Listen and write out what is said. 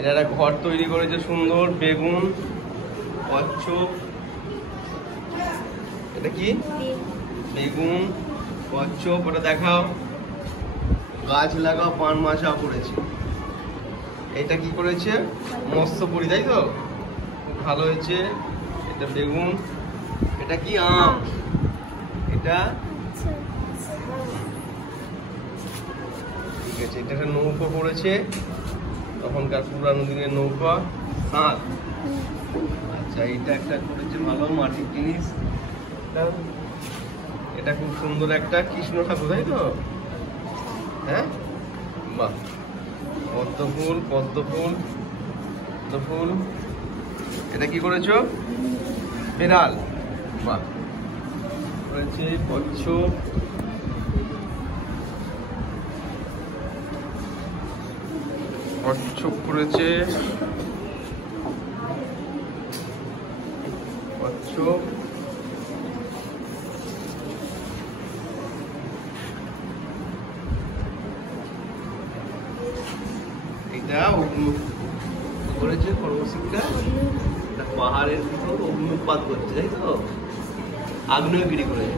এটা একটা ঘর তৈরি করেছে সুন্দর, বেগুন, কচ্ছপ, এটা কি বেগুন, কচ্ছপ, ওটা দেখাও, গাছ লাগাও, পান মাছা করেছে। এটা কি করেছে, মৎস্যপুরি, তাই তো, খুব ভালো হয়েছে। এটা বেগুন, এটা কি আম, এটা ঠিক আছে। এটা একটা নৌকো করেছে, তখনকার পুরানো দিনের নৌকা, হাত। আচ্ছা, এটা একটা করেছে ভালো মাটির জিনিস, এটা খুব সুন্দর একটা কৃষ্ণ ঠাকুর, তাই তো, হ্যাঁ, বাহ, পদ্ম ফুল, পদ্ম ফুল, পদ্ম ফুল। এটা কি করেছো, বিড়াল, বাহ, করেছে কচ্ছপ, কচ্ছপ করেছে, কচ্ছপ, এটা করেছে খরগোশটা, পাহাড়ের ভিতর অগ্নুৎপাত করছে, তাই তো, আগ্নেয়গিরি করেছে।